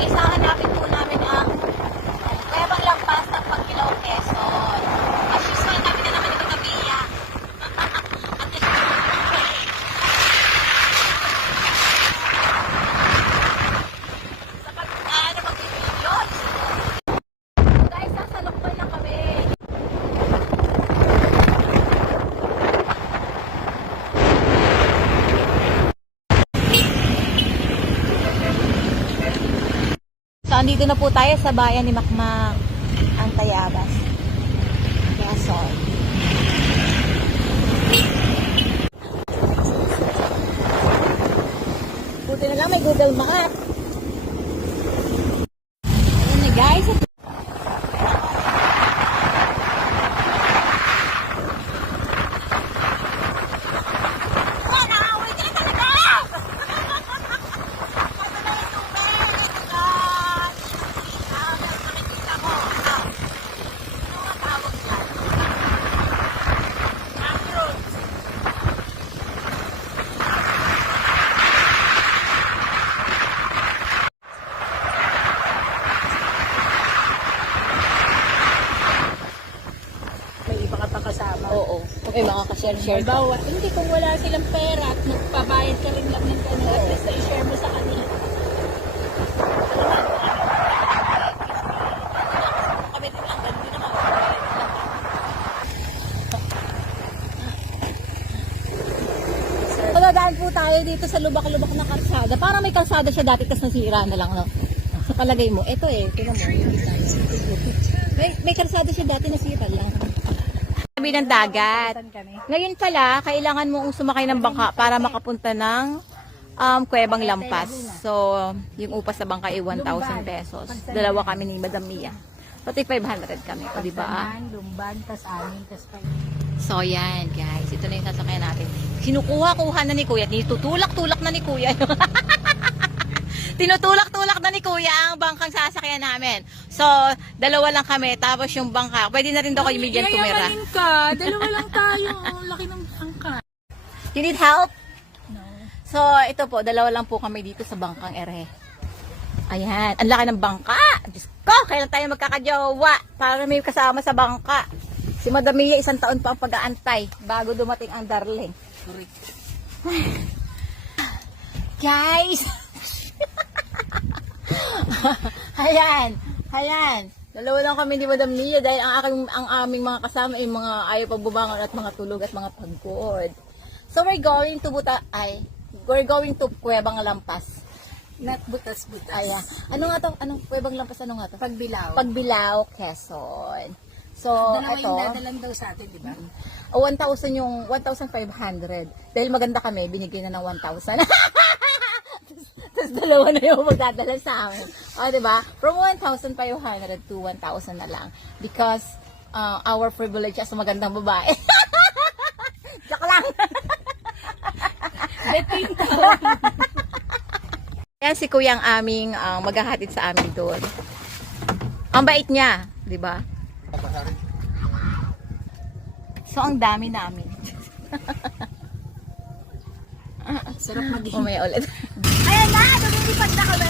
isa hanapin po namin ang Kuwebang Lampas ng Pagkilaw, Quezon. As usual, kami na naman ito Gabiya. Sa pag-ano mag-video. Guys, sasalukpan na kami. So, andito na po tayo sa bayan ni Makmak, ang Tayabas. Quezon. Buti na lang may Google Maps. Ayan na guys. Oo. Okay, makaka-share-share ka. Halimbawa, hindi kung wala silang pera at magpabayad ka rin lang ng ganun, at least i-share mo sa kanila. Kami din lang, ganun din naman. Dadaan po tayo dito sa lubak-lubak na kalsada. Parang may kalsada siya dati, tas nasira na lang, no? Sa palagay mo, ito tingnan mo. May kalsada siya dati, nasira lang. Sabi ng dagat. Ngayon pala, kailangan mong sumakay ng bangka para makapunta ng Kuwebang Lampas. So, yung upas sa bangka ay 1,000 pesos. Dalawa kami ni Madam Mia. Pati 500 kami. O, diba? Lumban, tas anin, tas pa. So, yan guys. Ito na yung sasakyan natin. Kinukuha-kuha na ni Kuya. Tinutulak-tulak na ni Kuya. Tinutulak-tulak na ni Kuya ang bangkang sasakyan namin. So, dalawa lang kami. Tapos yung bangka. Pwede na rin daw kayo bigyan tumira. Yayamanin ka. Dalawa lang tayo. Ang laki ng angka. You need help? No. So, ito po. Dalawa lang po kami dito sa bangkang ere. Ayan. Ang laki ng bangka. Diyos ko, kailan tayo magkakajowa para may kasama sa bangka. Si Madam Mia, 1 taon pa ang pag-aantay bago dumating ang darling. Guys! Ayan. Dalawa lang kami ni Madam Mia dahil ang aming mga kasama ay mga ayaw pagbubangon at mga tulog at mga pagod. So we're going to Kuwebang Lampas. Not butas-butas. Ayan. Ano nga to? Anong Kuwebang Lampas? Ano nga to? Pagbilao. Pagbilao, Quezon. So, Dalawa ito. yung dadalan daw sa atin, di ba? 1,000 yung 1,500. Dahil maganda kami, binigay na ng 1,000. Tapos dalawa na yung magdadala sa amin. O, diba? From 1,500 to 1,000 na lang. Because our privilege as magandang babae. Joke lang. Beting to. Yan si Kuya ang aming maghahatid sa amin doon. Ang bait niya, di ba? So, ang dami namin. Sarap maging. Umaya ulit. Ayan na! Lumilipad na kami!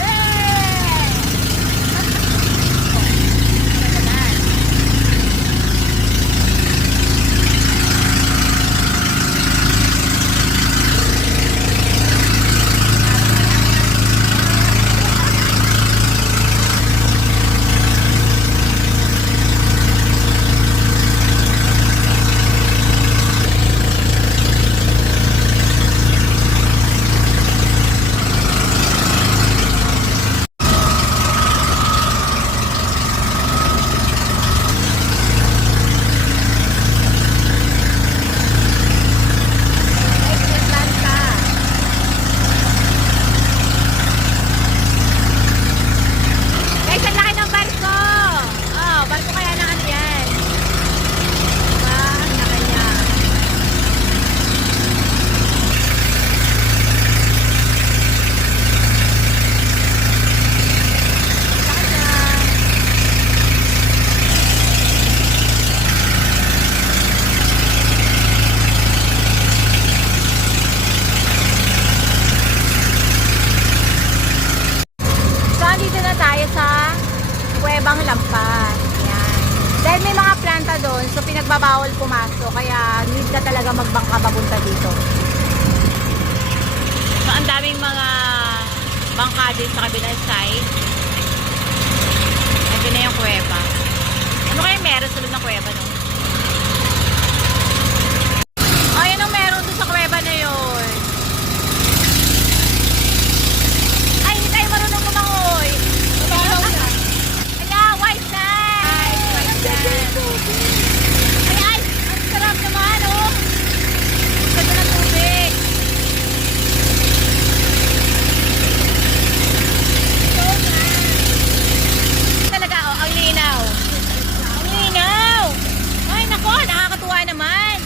tayo sa Kuwebang Lampas. Yan. Dahil may mga planta doon, so pinagbabawal pumasok. Kaya need ka talaga magbangka papunta dito. So ang daming mga bangka din sa kabilang side. Ito na yung kuweba. Ano kaya meron sa loob ng kuweba, no? Ay, anong meron doon sa kuweba na yun? Ay, hindi tayo marunong lumangoy. Kaya, white sand. White sand. Ay, ang sarap naman, oh. Ang ganda ng tubig. So nice. Talaga, oh, ang linaw. Ang linaw. Ay, nako, nakakatuwa naman.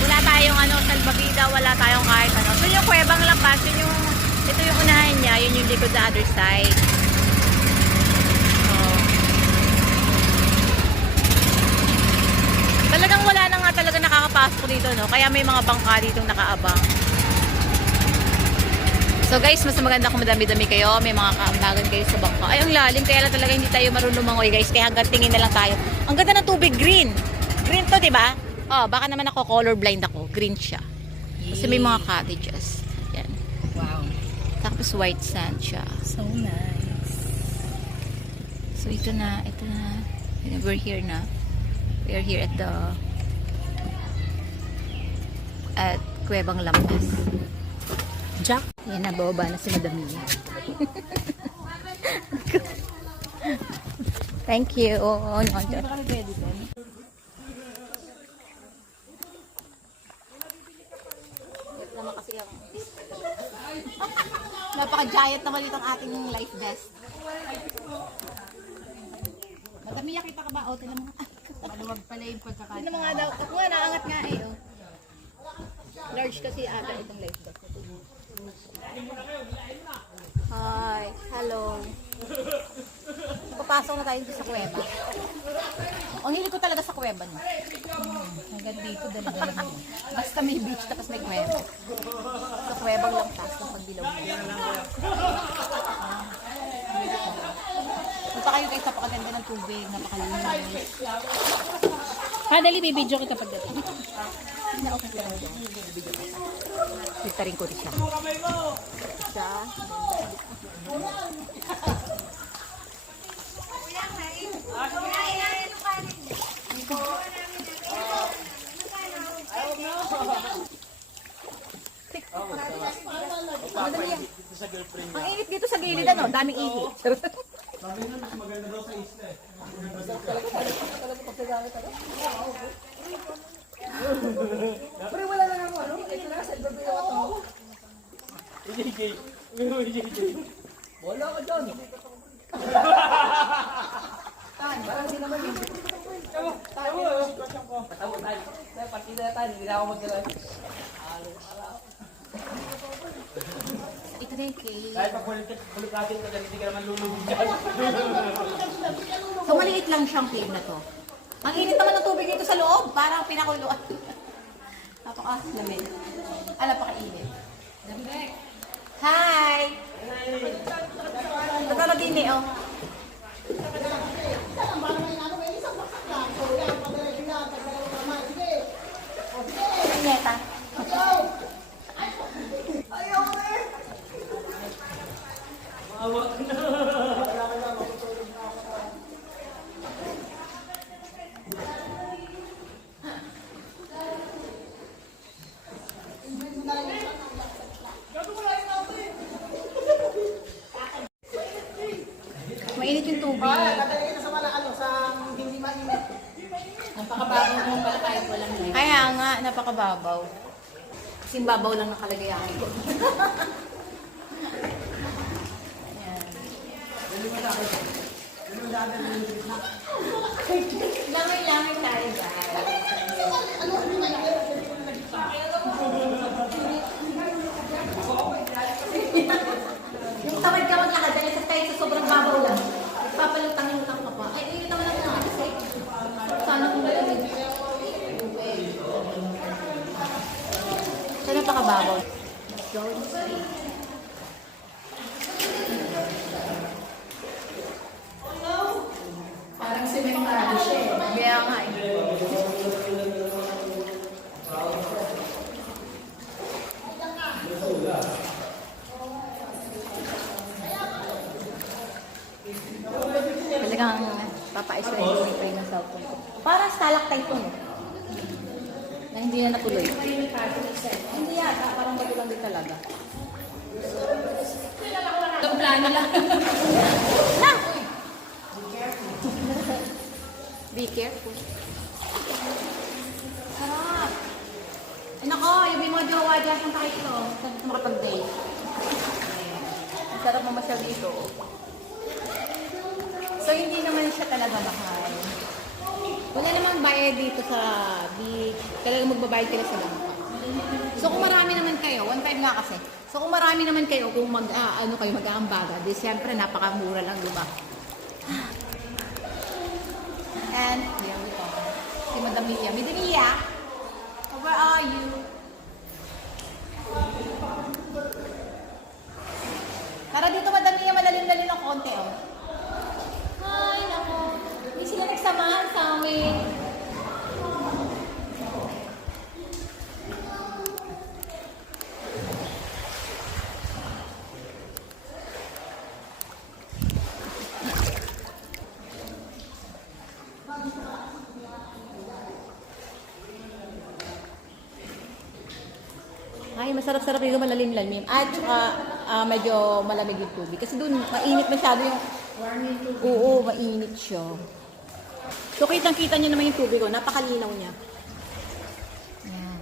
Wala tayong salbabida, wala tayong kahit ano. So yung Kuwebang Lampas, ito yung unahan niya, yun yung likod sa other side. So, talagang wala na nga talaga nakakapasok dito, no? Kaya may mga bangka ditong nakaabang. So guys, mas maganda kung madami-dami kayo, may mga kaambagan kayo sa bangka. Ay, ang lalim, kaya lang talaga hindi tayo marunong lumangoy, guys. Kaya hanggang tingin na lang tayo. Ang ganda ng tubig, green. Green to, di ba? Oh, baka naman ako colorblind ako. Green siya. Kasi may mga cottages. Yan. Wow. Tapos white sand siya. So nice. So ito na. We're here na. We are here at Kuwebang Lampas. Jack. Yan na, bababa na si Madam Mia. Thank you. Oh, no, Hindi ba kami pwede din? naman kasi ang napaka-giant naman itong ating life vest. Madami kita ka ba? O, tinan mo. Maluwag pala yung pagkakataon. Tinan mo nga daw. Ako nga, naangat nga eh. Oh. Large kasi ata itong life vest. Hi. Hello. Papasok na tayo dito sa kuweba. Ang hilig ko talaga sa kuweba niya. Hanggang dito, dali-dali mo. Basta may beach tapos may kuweba. Sa kuwebang Lampas ng pagdilaw niya. Punta kayo guys, napakaganda ng tubig, napakalinis. Dali, bibidyo kita pagdating. Okay ka lang doon. Kita rin ko rin siya. Isa. Ang init dito sa gilid, ano? Daming init. Maganda daw sa isla eh. Pero wala na nga ano? Ito na, sa ibang bilang ako. EJJ. EJJ. Wala ka dyan. Tan, parang hindi naman yun. Tama, tama. Tama tayo. Sa partida na tayo, hindi na ako magdala. Ito na yung cake. Kahit pag bulit natin ito, hindi ka naman lulubog dyan. So, maliit lang siyang cave na to. Ang init naman ng tubig dito sa loob. Parang pinakuluan. Napaka-lamig. Napaka-init. Hi! Natalagini, oh. Neta. Mainit yung tubig. Napakabago mo pala kahit walang light. Kaya nga, napakababaw. Kasing babaw lang nakalagay akin. Ayan. Lamay-lamay tayo, guys. Yung tawad ka maglakad, dahil sa tayo sa sobrang babaw lang. Papalutang-lutang ka pa. Ay, yun naman ang nga kasi. Sana kung malamig. Saan napakababaw? Let's go. talagang papaisahin ko yung cellphone ko. Parang stalactite po, no? Na hindi na natuloy. Hindi yata, parang bago lang din talaga. Ang plano lang. Na! Be careful. Sarap! Ay nako, yung may mga jowa dyan kung takit ito. Sarap makapag-date. Ang sarap mamasyal dito. So, hindi naman siya talaga mahal. Wala namang bayad dito sa beach. Talagang magbabayad kayo sa langka. So, kung marami naman kayo, 1.5 nga kasi. So, kung marami naman kayo, kung mag-aambaga, di siyempre, napakamura lang, di ba? And, here we go. Si Madam Mia. Madam Mia, where are you? Tara dito, Madam Mia, malalim-lalim ng konti, oh. Ay, nako. Hindi sila nagsamahan sa amin. Ay, masarap-sarap dito, malalim-lalim. At saka, medyo malamig yung tubig. Kasi doon, mainit masyado yung... Oo, mainit siya. So, kitang-kita nyo naman yung tubig, oh. Napakalinaw niya. Yan.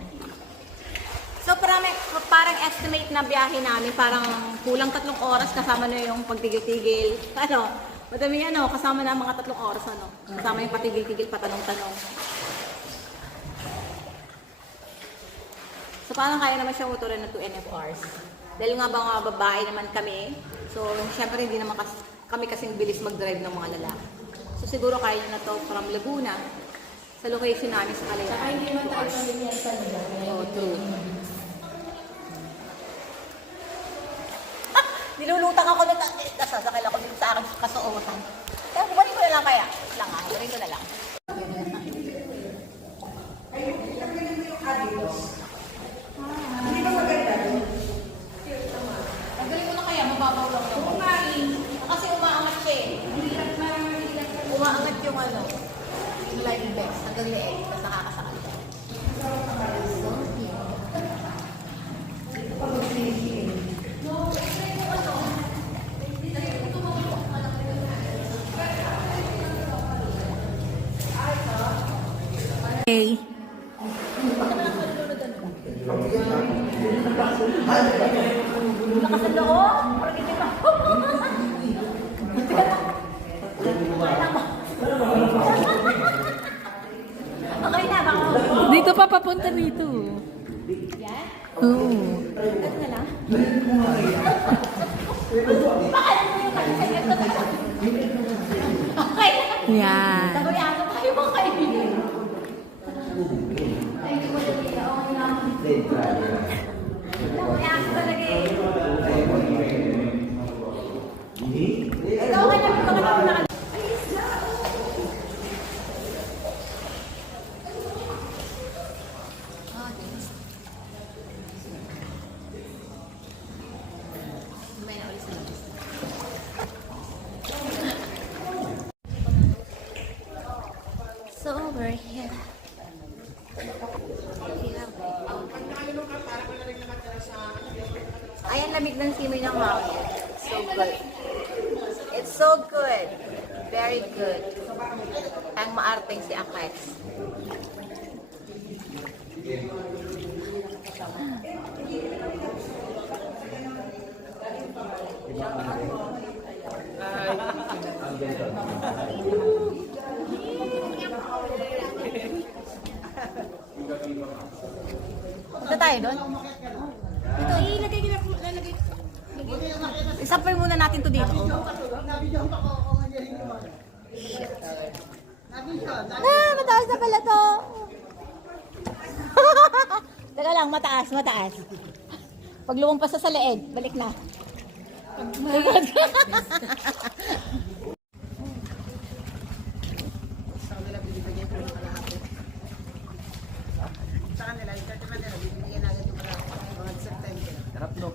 So, parang estimate na biyahe namin, parang kulang 3 oras kasama na yung pagtigil-tigil. Ano? Madami yan, oh. Kasama na mga 3 oras, ano? Kasama yung patigil-tigil, patanong-tanong. So, parang kaya naman siya motorin na 2.5 hours. Dahil nga ba mga babae naman kami, so, syempre hindi naman kami kasing bilis mag-drive ng mga lalaki. So, siguro kaya na to from Laguna sa location namin sa Kalayaan. Ay, hindi man tayo pamilya sa nila. Oh, true. Nilulutang ako ng nasasakal ako dito sa aking kasuotan. Kaya bumalik ko na lang kaya. Lang ha, bumalik ko na lang. Tanggalin ko na kaya, mababaw lang naman. Kasi umaangat siya eh. Umaangat yung ano, yung live vex. Hanggang leeg, tapos nakakasakal siya. So, okay. Lakas ang loob. Parang hindi pa. Okay na, baka. Dito pa papunta dito. Yan? Oo. Ito na lang. Bakit mo yung kanya? Okay. Yan. Sabi ako kayo mga kaibigan. Ay, hindi ko dali. Okay lang. Sabi ako talaga eh. Ikaw kanya mo mga nakakalakan. So over here. Ayan, lamig ng simoy ng hangin. So good. It's so good. Very good. Ang maarteng si Akex. Punta tayo doon? Ito, ilagay ko na. Isapay muna natin to dito. Mataas na pala to. Teka lang, mataas. Pag lumampas sa leeg, balik na. Sarap no?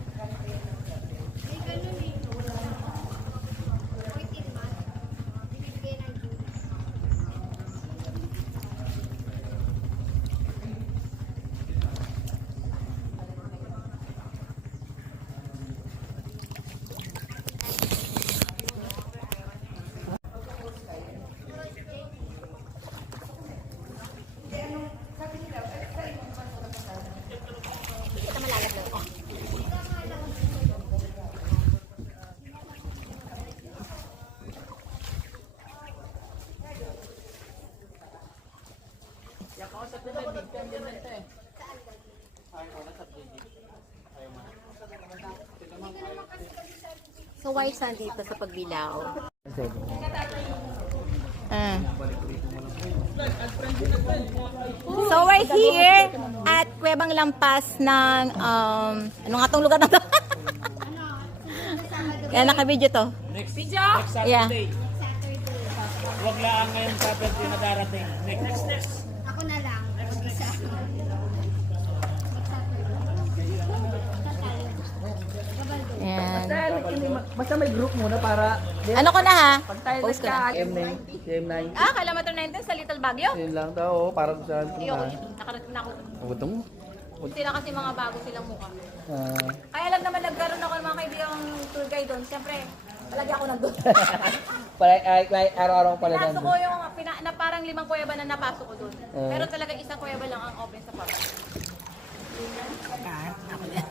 white sand dito sa Pagbilao. Ah. So we're here at Kuwebang Lampas ng ano nga tong lugar na to? Kaya naka-video to. Video? Yeah. Huwag lang ngayon Saturday na darating. Next. Ako na lang. Mag-isa. Ayan. Basta may group muna para Ano ko na ha? Pag tayo Post ko na. CM9. Ah, kilometer 19 sa Little Baguio? Yun lang daw, para sa Ayoko dito. Nakarating na ako. Gutom mo. Sila kasi mga bago silang mukha. Ah. Kaya lang naman nagkaroon ako ng mga kaibigang tour guide doon. Siyempre, palagi ako nandun. Like araw-araw pala Pinasok ko nandun. yung na parang 5 kuweba na napasok ko doon. Pero talaga isang kuweba lang ang open sa public.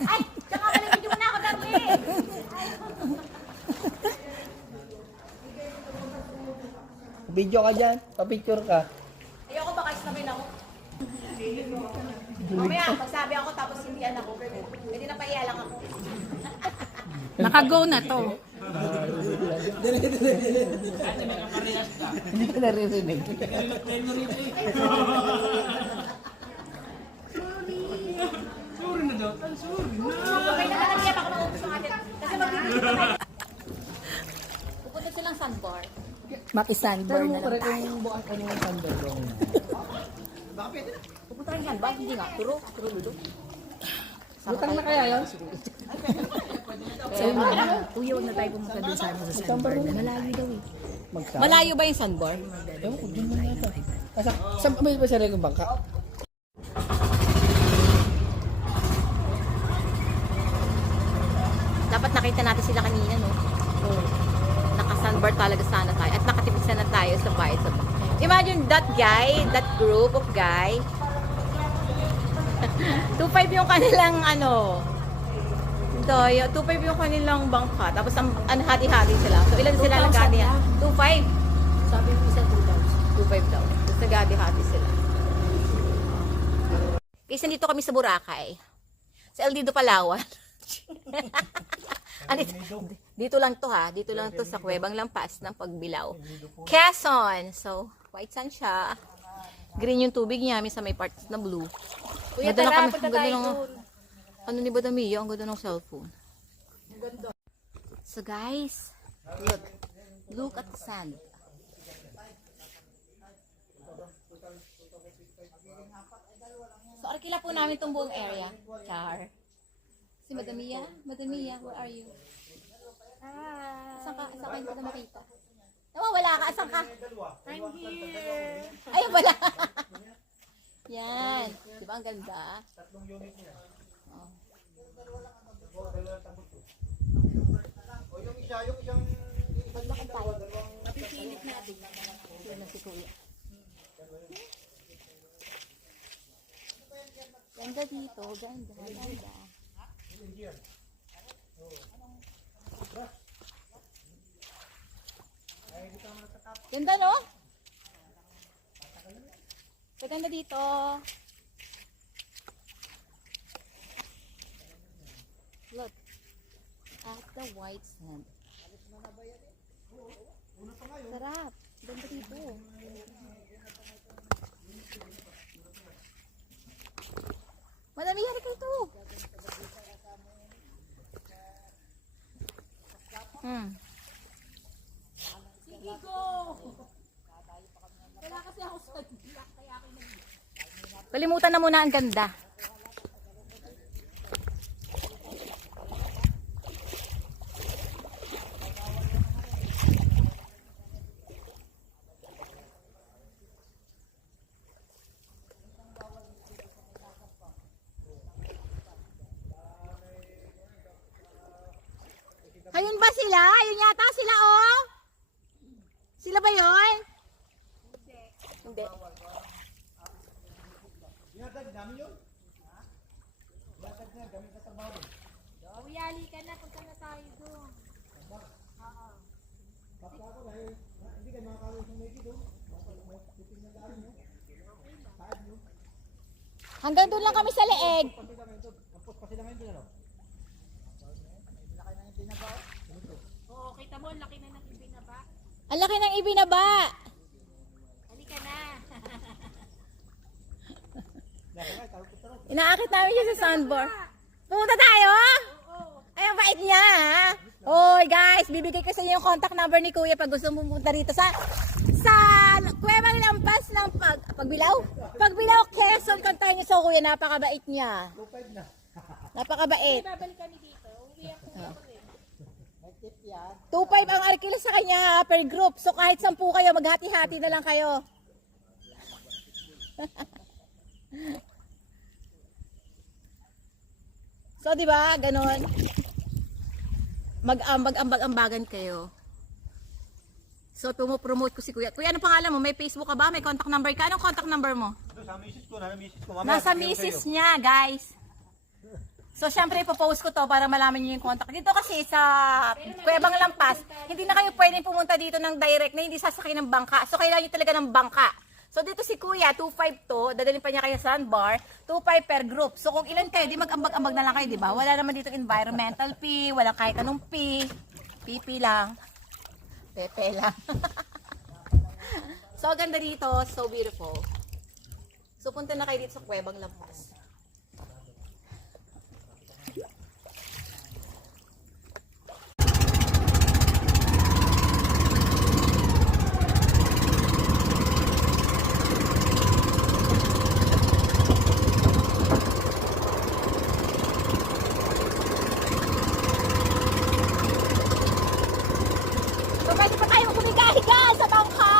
Ay! Tsaka pala video mo na ako dati! Video ka dyan, pa-picture ka. Ayoko baka isnapin ako. Mamaya, magsabi ako tapos hindi ako. Pwede na pahiya lang ako. Naka-go na to. Hindi ka naririnig. Okay na lang yan, baka maubos yung atin. Kasi magbibigay pa tayo. Pupunta silang sandbar. Maki-sandbar na lang tayo. Kung bukas ano yung sandal doon. Pupunta rin yan ba? Hindi nga. Turo ludo. Butang na kaya yun? Kuya, huwag na tayo pumunta doon sa sandbar na malayo daw eh. Malayo ba yung sandbar? Ewan ko, dyan lang yata. Saan may ba sarili ng bangka? Dapat nakita natin sila kanina, no? Naka-sandbar talaga sana tayo. At nakatipid sana tayo sa bayad sa Imagine that guy, that group of guy. 2.5 yung kanilang ano. Ito, 2.5 yung kanilang bangka. Tapos ang hati-hati sila. So ilan sila 2,000 nag-hati? na. 2.5. Sabi ko isa 2,000. 2.5 daw. Tapos nag-hati-hati sila. Kasi dito kami sa Boracay. Sa El Nido, Palawan. Dito lang to ha. Dito lang to sa Kuwebang Lampas ng Pagbilao. Quezon. So, white sand siya. Green yung tubig niya. Minsan may parts na blue. Kuya, Ganda na tara, kami. punta Ang ganda tayo ng, doon. ano ni Badamia? Ang ganda ng cellphone. So guys, look. Look at the sand. So, arkila po namin itong buong area. Char. Si Madamia. Madamia, where are you? Asan ka? Asan ka hindi ko na makita? Nawawala ka? Asan ka? I'm here. Ay, wala. Yan. Di ba ang ganda? Oh. Maglakad tayo. Napipilit natin. Yun na si Kuya. Ganda dito. Ganda. Ganda. Ganda, no? Ganda dito. Look at the white sand. Sarap. Ganda dito. Madami hari kayo ito. Sige, go! Wala kasi ako sa kaya ako Kalimutan na muna ang ganda. Ayun ba sila? Ayun yata sila, oh. Sila ba yun? Hindi. Uyali ka na, punta na tayo doon. Hanggang doon lang kami sa leeg. kita mo, ang laki na ng ibinaba. Ang laki ng ibinaba. Halika na. Inaakit namin siya sa sandbar. Pumunta tayo? Ay, ang bait niya, ha? Hoy, guys, bibigay ko sa inyo yung contact number ni Kuya pag gusto mong pumunta rito sa Cuevang Lampas ng Pagbilao. Pagbilao, Quezon, kantahin niyo sa Kuya, napakabait niya. Napakabait. Babalik kami dito. Uwi ako. 2.5 ang arkila sa kanya ha, per group. So kahit 10 kayo, maghati-hati na lang kayo. So di ba, ganon. Mag-ambag-ambagan kayo. So promote ko si Kuya. Kuya, ano pangalan mo? May Facebook ka ba? May contact number ka? Anong contact number mo? Sa misis ko, mamaya Nasa sabihin ko misis sa'yo. niya, guys. So, syempre, ipopost ko to para malaman niyo yung contact. Dito kasi sa Cuevang Lampas, hindi na kayo pwedeng pumunta dito ng direct na hindi sasakay ng bangka. So, kailangan niyo talaga ng bangka. So, dito si Kuya, 2.5 to. Dadalhin pa niya kayo sa sandbar. 2.5 per group. So, kung ilan kayo, di mag-ambag-ambag na lang kayo, di ba? Wala naman dito environmental fee, walang kahit anong fee. PP lang. Pepe lang. So, ganda dito. So beautiful. So, punta na kayo dito sa Cuevang Lampas. So, pwede pa tayo humiga-higa sa bangka!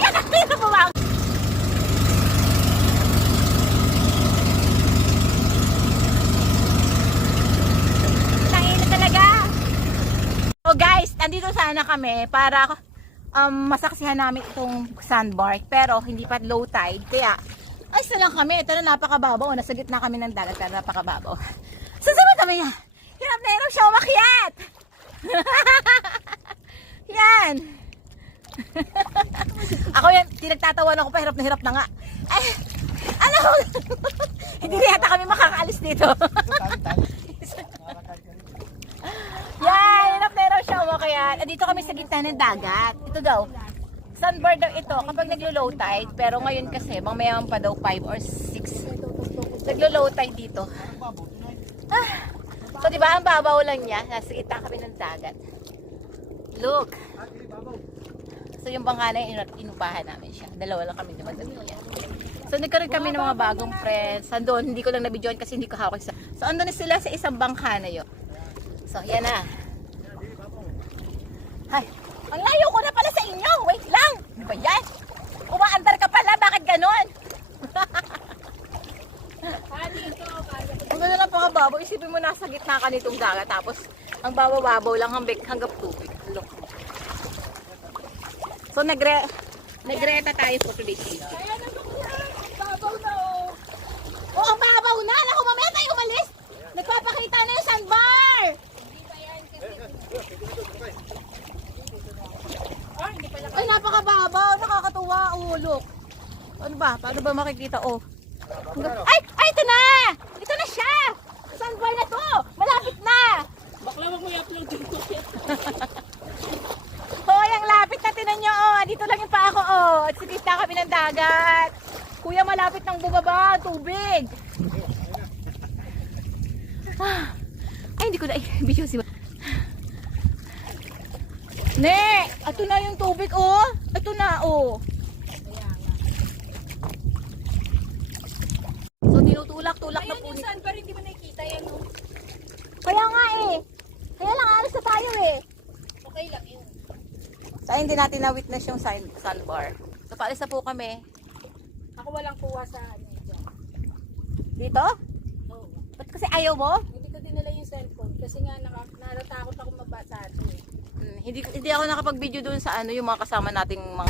Yan ang pino mo, bang! Tangina talaga! So guys, andito sana kami para masaksihan namin itong sandbar. Pero hindi pa low tide. Kaya, ay na lang kami. Ito na napakababaw. Nasa gitna kami ng dagat pero napakababaw. Sasama kami yan. Hirap na hirap siya umakyat. Yan. Ako yan, tinagtatawan ako pa. Hirap na nga. Ay, ano? Hindi na yata kami makakaalis dito. Yan, hirap na hirap siya umakyat. Dito kami sa gitna ng dagat. Ito daw. Sandbar daw ito kapag naglo-low tide, pero ngayon kasi mamayaman pa daw 5 or 6. Naglo-low tide dito. So di ba ang babaw lang niya, nasa gitna kami ng dagat. Look. So yung bangka na yun, inupahan namin siya. Dalawa lang kami ni Madam Ian. So nagkaroon kami ng mga bagong friends. Andun, hindi ko lang nabidyoan kasi hindi ko hawak sa. So andun na sila sa isang bangka na yun. So yan na. Hay. Ang layo ko na pala sa inyo. Wait lang. Di ba yan? Umaandar ka pala. Bakit ganon? Ang ganda lang pakababaw. Isipin mo nasa gitna ka nitong dagat. Tapos ang babaw-babaw lang hanggang tubig. Look. So nagreta tayo for today's video. Kaya naman ko yan. Babaw na oh. Oh, ang babaw na. Naku, mamaya tayo umalis. Nagpapakita na yung sandbar. Hindi pa yan kasi. Oh, hindi pala. Ay, napakababaw. Nakakatuwa. Oh, look. Ano ba? Paano ba makikita? Oh. Ay! Ay, ito na! Ito na siya! Sandbar na to! Malapit na! Bakla wag mo i-upload dito. Hoy, ang lapit na tinan nyo. Oh. Dito lang yung pa ako. Oh. At sikita kami ng dagat. Kuya, malapit ng bumaba. Tubig. Ah. Ay, hindi ko na. Ay, video si Ne! Ito na yung tubig, oh. Ito na, oh. So, tinutulak-tulak na Ayan po. yung sandbar, hindi mo nakikita yan oh. Kaya nga, eh. Kaya lang, alis na tayo, eh. Okay lang yun. So, hindi natin na-witness yung sandbar. So, paalis na po kami. Ako walang kuha sa ano dyan. Dito? Oo. Ba't kasi ayaw mo? Hindi ko dinala yung cellphone kasi nga natatakot ako mabasa ito eh. Hindi ako nakapag-video doon sa ano yung mga kasama nating mga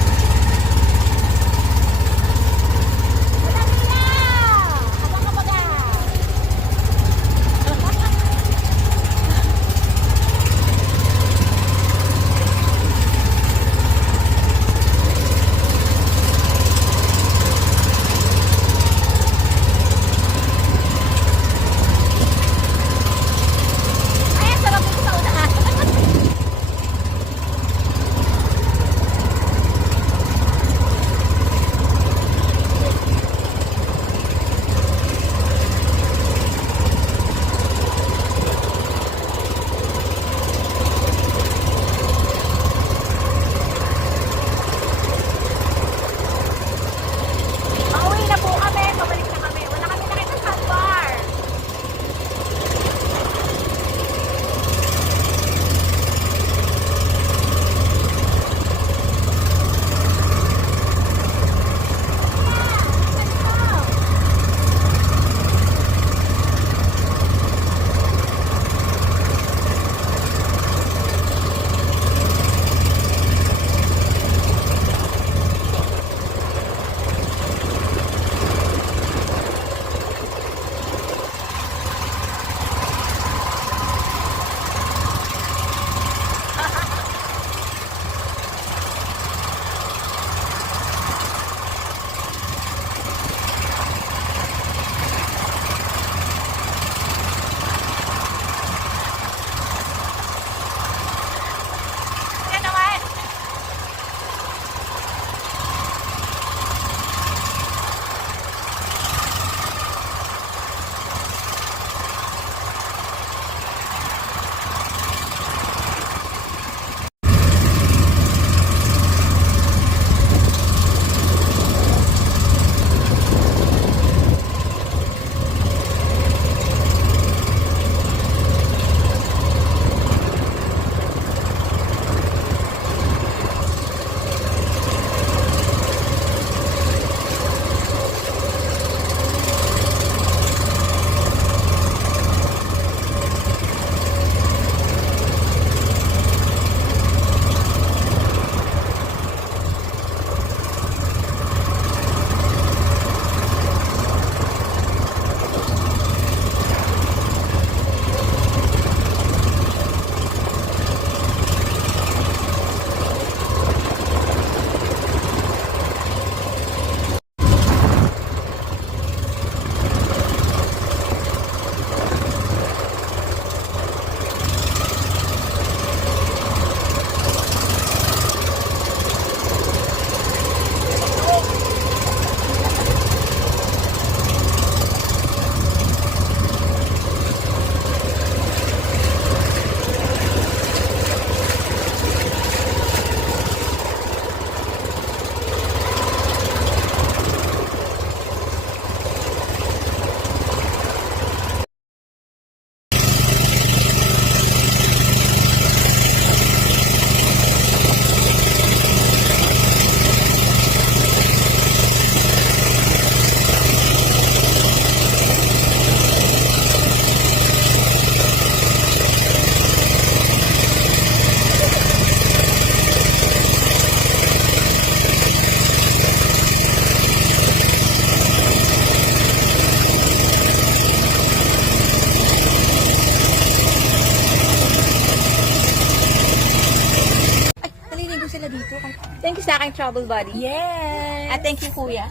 aking trouble buddy. Yes! At thank you, kuya.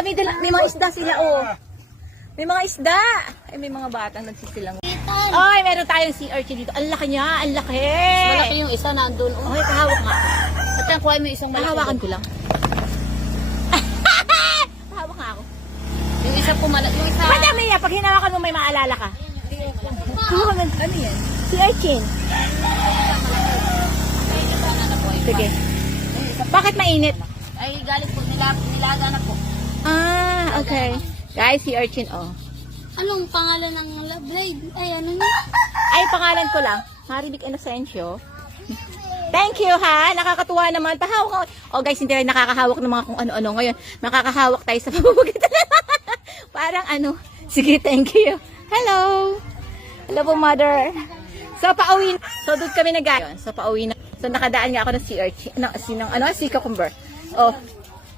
May mga isda sila, oh. May mga isda. Ay, may mga batang nagsisilang. Ay, meron tayong sea urchin dito. Ang laki niya, ang laki. Malaki yung isa nandun. Oh. Okay, kahawak nga ako. At yan, kuha mo yung isang malaki. Kahawakan ko lang. Kahawak nga ako. Yung isa pumalat. Yung isa... Madami yan. Pag hinawakan mo, may maalala ka. Ano yan? Sea urchin. Sige. Bakit mainit? Ay, galit po. Nilaga na po. Ah, okay. Guys, sea urchin, oh. Anong pangalan ng blade? Ay, ano niya? Ay, pangalan ko lang. Maribik Inocencio. Thank you, ha? Nakakatuwa naman. Pahawak. Oh, guys, hindi tayo nakakahawak ng mga kung ano-ano. Ngayon, makakahawak tayo sa pamamagitan. Parang ano. Sige, thank you. Hello. Hello po, mother. So, pauwi na. So, doon kami nag-ayon. So, pauwi na. So, nakadaan nga ako ng sea urchin. Sea cucumber. Oh,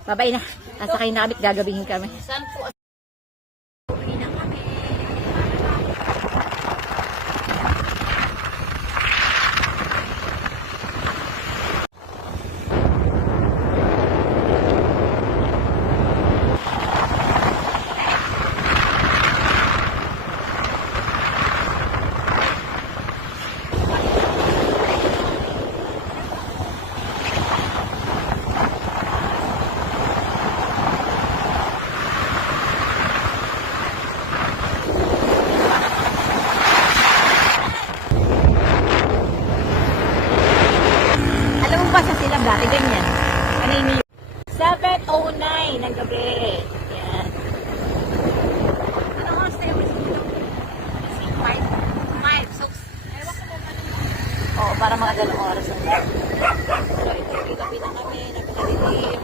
babay na. Sasakay na kami. Gagabihin kami. Saan po? Alam mo ba sa silang dati ganyan? Ano yun? 7:09 ng gabi. Yan. Ano oras tayo mas dito? 5. So, ewan ko kung ano. Oo, para mga ganong oras ang gabi. So, ito, gabi na kami. Napakadilim.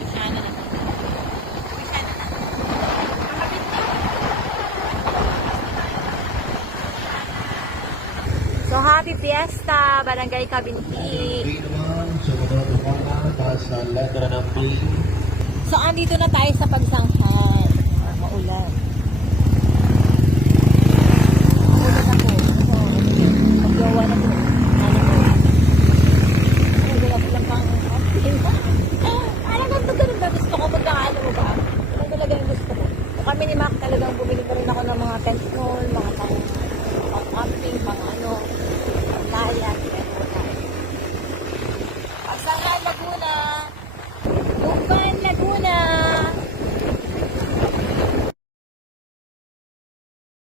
Masyana na. Masyana na. So, happy fiesta, Barangay Kabinti. So, andito na tayo sa Pagsanghan. Maulan.